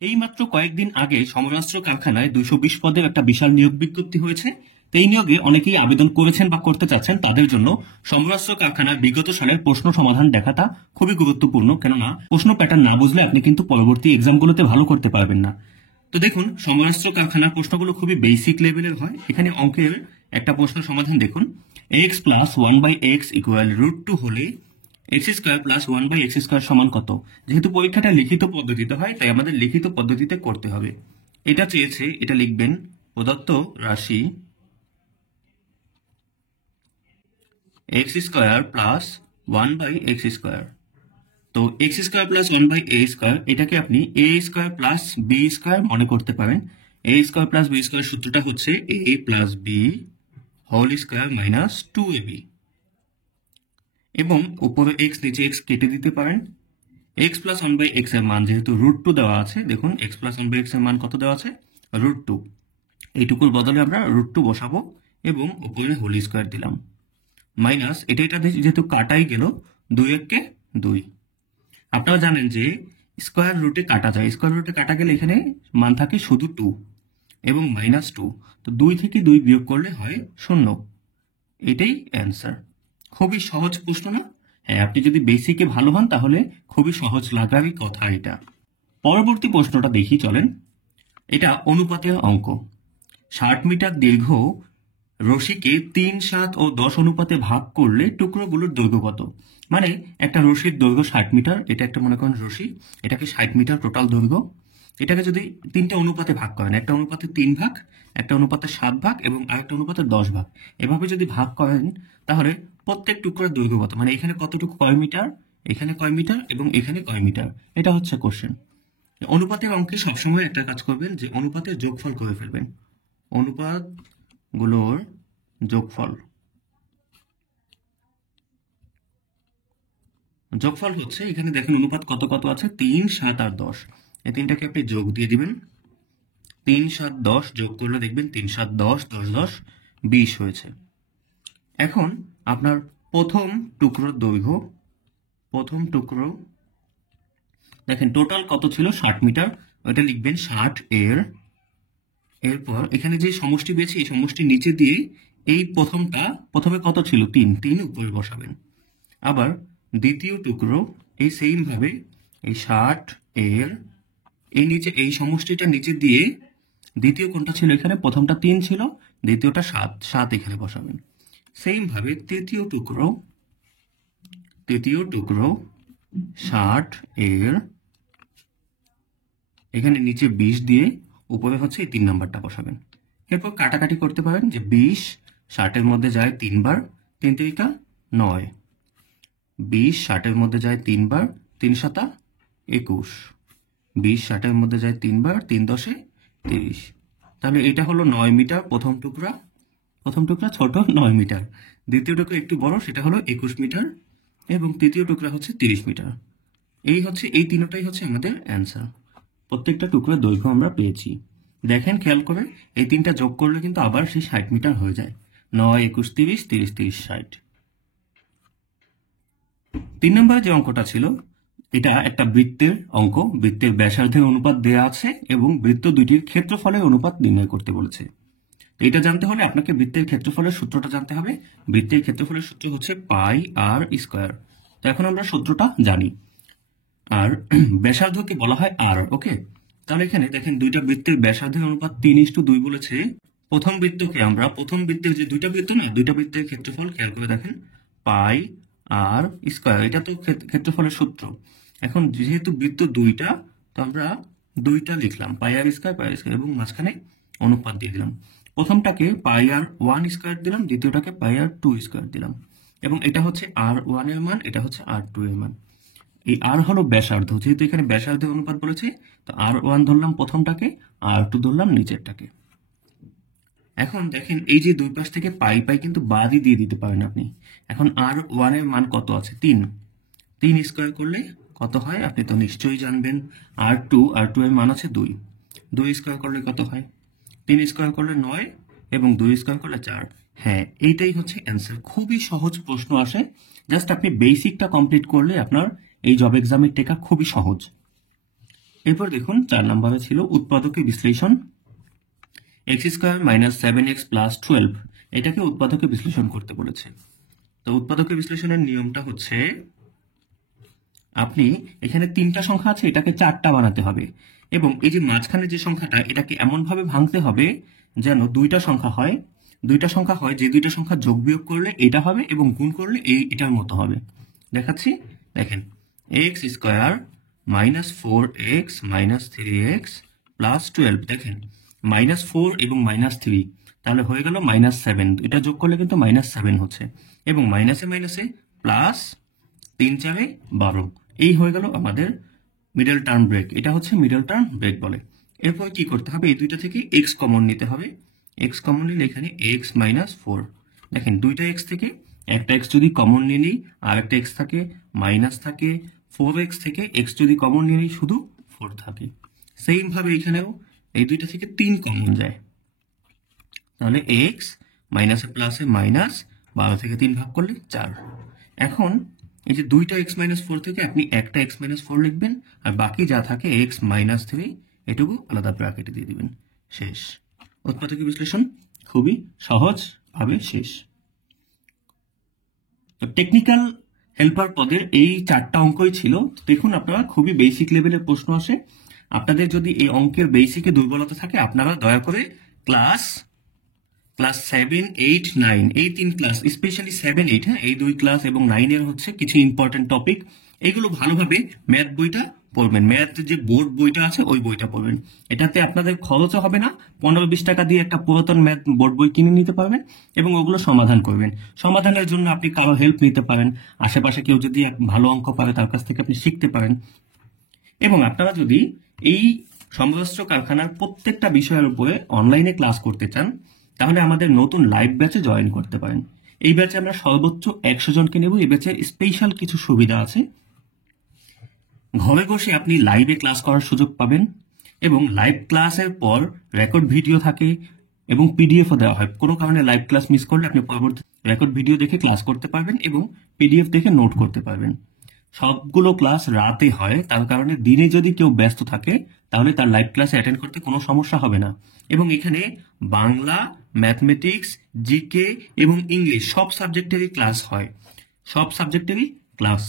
এইমাত্র কয়েকদিন আগে সমরাস্ত্র কারখানায় 220 পদের একটা বিশাল নিয়োগ বিজ্ঞপ্তি হয়েছে। তো এই নিয়োগে অনেকেই আবেদন করেছেন বা করতে চাচ্ছেন। তাদের জন্য সমরাস্ত্র কারখানার বিগত সালের প্রশ্ন সমাধান দেখাটা খুবই গুরুত্বপূর্ণ, কেননা প্রশ্ন প্যাটার্ন না বুঝলে আপনি কিন্তু পরবর্তী এক্সামগুলোতে ভালো করতে পারবেন না। তো দেখুন, সমরাস্ত্র কারখানার প্রশ্নগুলো খুবই বেসিক লেভেলের হয়। এখানে অঙ্কের একটা প্রশ্ন সমাধান দেখুন। x প্লাস 1/x ইকুয়াল √2 হলে x square plus 1/x square সমান কত? যেহেতু পরীক্ষাটা লিখিত পদ্ধতিতে হয়, তাই আমাদের লিখিত পদ্ধতিতে করতে হবে। এটা চেয়েছে, এটা লিখবেন প্রদত্ত রাশি x square plus 1/x square. তো x square plus 1/a square, এটাকে আপনি A square plus B square মনে করতে পারেন। A square plus B square সূত্রটা হচ্ছে A plus B whole square minus 2ab, এবং উপরে এক্স নিচে এক্স কেটে দিতে পারেন। এক্স প্লাস 1/x এর মান যেহেতু √2 দেওয়া আছে, দেখুন এক্স প্লাস 1/x এর মান কত দেওয়া আছে? √2। এইটুকুর বদলে আমরা √2 বসাবো এবং উপরে হোল স্কোয়ার দিলাম, মাইনাস এটা যেহেতু কাটাই গেল, 2 1 2। আপনারা জানেন যে স্কোয়ার রুটে কাটা যায়, স্কোয়ার রুটে কাটা গেলে এখানে মান থাকে শুধু 2 এবং -2। তো 2 থেকে 2 বিয়োগ করলে হয় 0। এটাই অ্যান্সার। খুবই সহজ প্রশ্ন না? হ্যাঁ, আপনি যদি বেসিকে ভালো হন তাহলে খুবই সহজ লাগারই কথা এটা। পরবর্তী প্রশ্নটা দেখি, চলেন। এটা অনুপাতের অঙ্ক। 60 মিটার দীর্ঘ রশিকে 3, 7 ও 10 অনুপাতে ভাগ করলে টুকরোগুলোর দৈর্ঘ্য কত? মানে একটা রশির দৈর্ঘ্য 60 মিটার, এটা একটা মনে করেন রশি, এটাকে 60 মিটার টোটাল দৈর্ঘ্য। এটাকে যদি 3টে অনুপাতে ভাগ করেন, একটা অনুপাতে 3 ভাগ, একটা অনুপাতে 7 ভাগ এবং আরেকটা অনুপাতে 10 ভাগ, এভাবে যদি ভাগ করেন তাহলে প্রত্যেক টুকরোর দৈর্ঘ্য কত? মানে এখানে কতটুকু কয় মিটার, এখানে কয় মিটার এবং এখানে কয় মিটার, এটা হচ্ছে কোশ্চেন। অনুপাতের অঙ্কে সবসময় একটা কাজ করবেন যে অনুপাতের যোগফল করে ফেলবেন। অনুপাতগুলোর যোগফল হচ্ছে, এখানে দেখেন অনুপাত কত কত আছে, 3, 7 আর 10। এই তিনটাকে আপনি যোগ দিয়ে দিবেন। 3, 7, 10 যোগ করলে দেখবেন 3, 7, 10, 10, 10, 20 হয়েছে। এখন আপনার প্রথম টুকরোর দৈর্ঘ্য, প্রথম টুকরো দেখেন টোটাল কত ছিল, 60 মিটার, ওটা লিখবেন 60 এর। এরপর এখানে যে সমষ্টি পেয়েছি, এই সমষ্টি নিচে দিয়ে এই প্রথমে কত ছিল, 3 উপরে বসাবেন। আবার দ্বিতীয় টুকরো এই সেম ভাবে এই 60 এর এই নিচে এই সমষ্টিটা নিচে দিয়ে দ্বিতীয় কোনটা ছিল, এখানে প্রথমটা 3 ছিল, দ্বিতীয়টা 7 এখানে বসাবেন। সেম ভাবে তৃতীয় টুকরো 60 এর এখানে নিচে 20 দিয়ে উপরে হচ্ছে এই 3 নাম্বারটা বসাবেন। এরপর কাটাকাটি করতে পারেন যে 20 60-এর মধ্যে যায় 3 বার, 3 3 9। 20 60-এর মধ্যে যায় 3 বার, 3 7 21। 20 60-এর মধ্যে যায় 3 বার, 3 10 30। তাহলে এটা হলো 9 মিটার প্রথম টুকরা ছোট 9 মিটার। দ্বিতীয় টুকরা একটু বড়, সেটা হলো 21 মিটার এবং তৃতীয় টুকরা হচ্ছে 30 মিটার। এই তিনটাই হচ্ছে আমাদের অ্যান্সার। প্রত্যেকটা টুকরার দৈর্ঘ্য আমরা পেয়েছি। দেখেন খেয়াল করে, এই তিনটা যোগ করলে কিন্তু আবার সেই 60 মিটার হয়ে যায়। 9 21 30 30 30 60। 3 নম্বরে যে অঙ্কটা ছিল, এটা একটা বৃত্তের অঙ্ক। বৃত্তের ব্যাসার্ধের অনুপাত দেয়া আছে এবং বৃত্ত দুইটির ক্ষেত্রফলের অনুপাত নির্ণয় করতে বলেছে। তো এটা জানতে হলে আপনাকে বৃত্তের ক্ষেত্রফলের সূত্রটা জানতে হবে। বৃত্তের ক্ষেত্রফলের সূত্র হচ্ছে পাই আর স্কোয়ার। তো এখন আমরা সূত্রটা জানি। আর ব্যাসার্ধকে বলা হয় আর। ওকে, তাহলে এখানে দেখেন দুইটা বৃত্তের ব্যাসার্ধের অনুপাত 3:2 বলেছে। প্রথম বৃত্তের যে দুইটা বৃত্ত না, দুইটা বৃত্তের ক্ষেত্রফল খেয়াল করে দেখেন, পাই আর স্কোয়ার, এটা তো ক্ষেত্রফলের সূত্র। এখন যেহেতু বৃত্ত দুইটা, তো আমরা দুইটা লিখলাম, পাই আর স্কোয়ার এবং মাঝখানে অনুপাত দিয়ে দিলাম। প্রথমটাকে পাই আর 1 স্কোয়ার দিলাম, দ্বিতীয়টাকে পাই আর 2 স্কোয়ার দিলাম, এবং এটা হচ্ছে R1 এর মান, এটা হচ্ছে R2 এর মান। এই আর হলো ব্যাসার্ধ, যেহেতু এখানে ব্যাসার্ধের অনুপাত বলেছে, তো R1 ধরলাম প্রথমটাকে, R2 ধরলাম নিচেরটাকে। এখন দেখেন এই যে দুই পাশ থেকে পাই কিন্তু বাদই দিয়ে দিতে পারেন আপনি। এখন R1 এর মান কত আছে, 3 স্কোয়ার করলে কত হয় আপনি তো নিশ্চয়ই জানবেন। R2 এর মান আছে 2 স্কোয়ার করলে কত হয়, 3 স্কোয়ার করলে 9 এবং 2 স্কোয়ার করলে 4। হ্যাঁ, এইটাই হচ্ছে অ্যান্সার। খুবই সহজ প্রশ্ন আসে, জাস্ট আপনি বেসিকটা কমপ্লিট করলে আপনার এই জব এক্সামের টেকা খুবই সহজ। এরপর দেখুন 4 নম্বরে ছিল উৎপাদকের বিশ্লেষণ। x² - 7x + 12 এটাকে উৎপাদকে বিশ্লেষণ করতে বলেছে। তো উৎপাদকে বিশ্লেষণের নিয়মটা হচ্ছে, আপনি এখানে 3টা সংখ্যা আছে, এটাকে 4টা বানাতে হবে, এবং এই যে মাঝখানে যে সংখ্যাটা এটাকে এমন ভাবে ভাঙতে হবে যেন দুইটা সংখ্যা হয় যে দুইটা সংখ্যা যোগ বিয়োগ করলে এটা হবে এবং গুণ করলে এটার মতো হবে। দেখাচ্ছি, দেখেন x² - 4x - 3x + 12, দেখেন -4 এবং -3, তাহলে হয়ে গেল -7, এটা যোগ করলে কিন্তু -7 হচ্ছে, এবং মাইনাসে মাইনাসে প্লাস 3 × 4 = 12, এই হয়ে গেল আমাদের মিডল টার্ম ব্রেক। এটা হচ্ছে মিডল টার্ম ব্রেক বলে। এরপর কি করতে হবে, এই দুইটা থেকে x কমন নিতে হবে। x কমন নিলে এখানে x - 4, দেখেন দুইটা x থেকে একটা x যদি কমন নিয়ে নিই আর একটা x থাকে মাইনাস থাকে, 4x থেকে x যদি কমন নিয়ে নিই শুধু 4 থাকে। সেম ভাবে এখানেও এই দুইটা থেকে 3 কমন যায়, তাহলে x মাইনাসে প্লাসে মাইনাস, 12 থেকে 3 ভাগ করলে 4। এখন এই যে দুইটা x - 4 থেকে আপনি একটা x - 4 লিখবেন, আর বাকি যা থাকে x - 3 এটুকু আলাদা ব্র্যাকেটে দিয়ে দিবেন, শেষ। উৎপাদক বিশ্লেষণ খুবই সহজ ভাবে শেষ। তো টেকনিক্যাল হেল্পার পদের এই 4টা অঙ্কই ছিল। দেখুন, আপনারা খুবই বেসিক লেভেলের প্রশ্ন আসে। আপনাদের যদি এই অঙ্কের বেসিকে দুর্বলতা থাকে, আপনারা দয়া করে ক্লাস 7, 8, 9 এই 3 ক্লাস, স্পেশালি 7, 8, হ্যাঁ, এই 2 ক্লাস এবং 9 এর হচ্ছে কিছু ইম্পর্টেন্ট টপিক, এইগুলো ভালোভাবে ম্যাথ বইটা পড়বেন। ম্যাথ যে বোর্ড বইটা আছে ওই বইটা পড়বেন। এটাতে আপনাদের খরচও হবে না, 15-20 টাকা দিয়ে একটা পুরাতন ম্যাথ বোর্ড বই কিনে নিতে পারবেন এবং ওগুলো সমাধান করবেন। সমাধানের জন্য আপনি কারো হেল্প নিতে পারেন, আশেপাশে কেউ যদি ভালো অঙ্ক পারে তার কাছ থেকে আপনি শিখতে পারেন। এবং আপনারা যদি এই সমরাস্ত্র কারখানার প্রত্যেকটা বিষয়ের উপরে অনলাইনে ক্লাস করতে চান, তাহলে আমাদের নতুন লাইভ ব্যাচে জয়েন করতে পারেন। এই ব্যাচে আমরা সর্বোচ্চ 100 জনকে নেব। এই ব্যাচের স্পেশাল কিছু সুবিধা আছে। ঘরে বসে আপনি লাইভে ক্লাস করার সুযোগ পাবেন, এবং লাইভ ক্লাসের পর রেকর্ড ভিডিও থাকে এবং পিডিএফও দেওয়া হয়। কোনো কারণে লাইভ ক্লাস মিস করলে আপনি পরবর্তী রেকর্ড ভিডিও দেখে ক্লাস করতে পারবেন এবং পিডিএফ দেখে নোট করতে পারবেন। সবগুলো ক্লাস রাতে হয়, তার কারণে দিনে যদি কেউ ব্যস্ত থাকে তাহলে তার লাইভ ক্লাসে অ্যাটেন্ড করতে কোনো সমস্যা হবে না। এবং এখানে বাংলা, ম্যাথমেটিক্স, জিকে এবং ইংলিশ সব সাবজেক্টেরই ক্লাস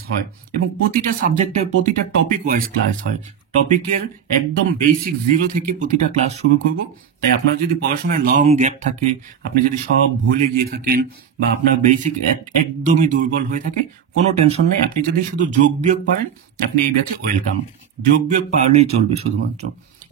হয়, এবং প্রতিটা সাবজেক্টের প্রতিটা টপিক ওয়াইজ ক্লাস হয়। টপিকের একদম বেসিক 0 থেকে প্রতিটা ক্লাস শুরু করব। তাই আপনার যদি পড়াশোনায় লং গ্যাপ থাকে, আপনি যদি সব ভুলে গিয়ে থাকেন, বা আপনার বেসিক একদমই দুর্বল হয়ে থাকে, কোনো টেনশন নেই। আপনি যদি শুধু যোগ বিয়োগ পারেন, আপনি এই ব্যাচে ওয়েলকাম। যোগ বিয়োগ পারলেই চলবে শুধুমাত্র।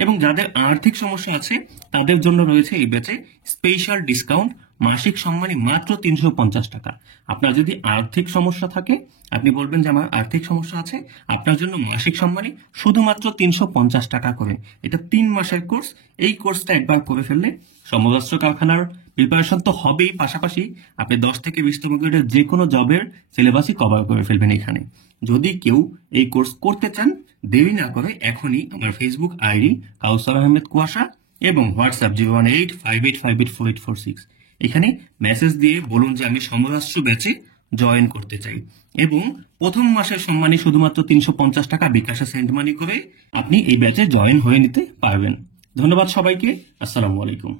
এবং যাদের আর্থিক সমস্যা আছে তাদের জন্য রয়েছে এই ব্যাচে স্পেশাল ডিসকাউন্ট, মাসিক সম্মানী মাত্র 350 টাকা। আপনার যদি আর্থিক সমস্যা থাকে, আপনি বলবেন যে আমার আর্থিক সমস্যা আছে, আপনার জন্য মাসিক সম্মানী শুধুমাত্র 350 টাকা করে। এটা 3 মাসের কোর্স। এই কোর্সটা একবার করে ফেললে সমরাস্ত্র কারখানার প্রিপারেশন তো হবেই, পাশাপাশি আপনি 10 থেকে 20তম গ্রেডের যে কোনো জবের সিলেবাসই কভার করে ফেলবেন এখানে। যদি কেউ এই কোর্স করতে চান, দেরি না করে এখনই আমার ফেসবুক আইডি কাউসার আহমেদ কুয়াশা এবং হোয়াটসঅ্যাপ 01858584846 এখানে মেসেজ দিয়ে বলুন যে আমি সমরাস্ত্র ব্যাচে জয়েন করতে চাই, এবং প্রথম মাসের সম্মানী শুধুমাত্র 350 টাকা বিকাশে সেন্ড মানি করে আপনি এই ব্যাচে জয়েন হয়ে নিতে পারবেন। ধন্যবাদ সবাইকে। আসসালামু আলাইকুম।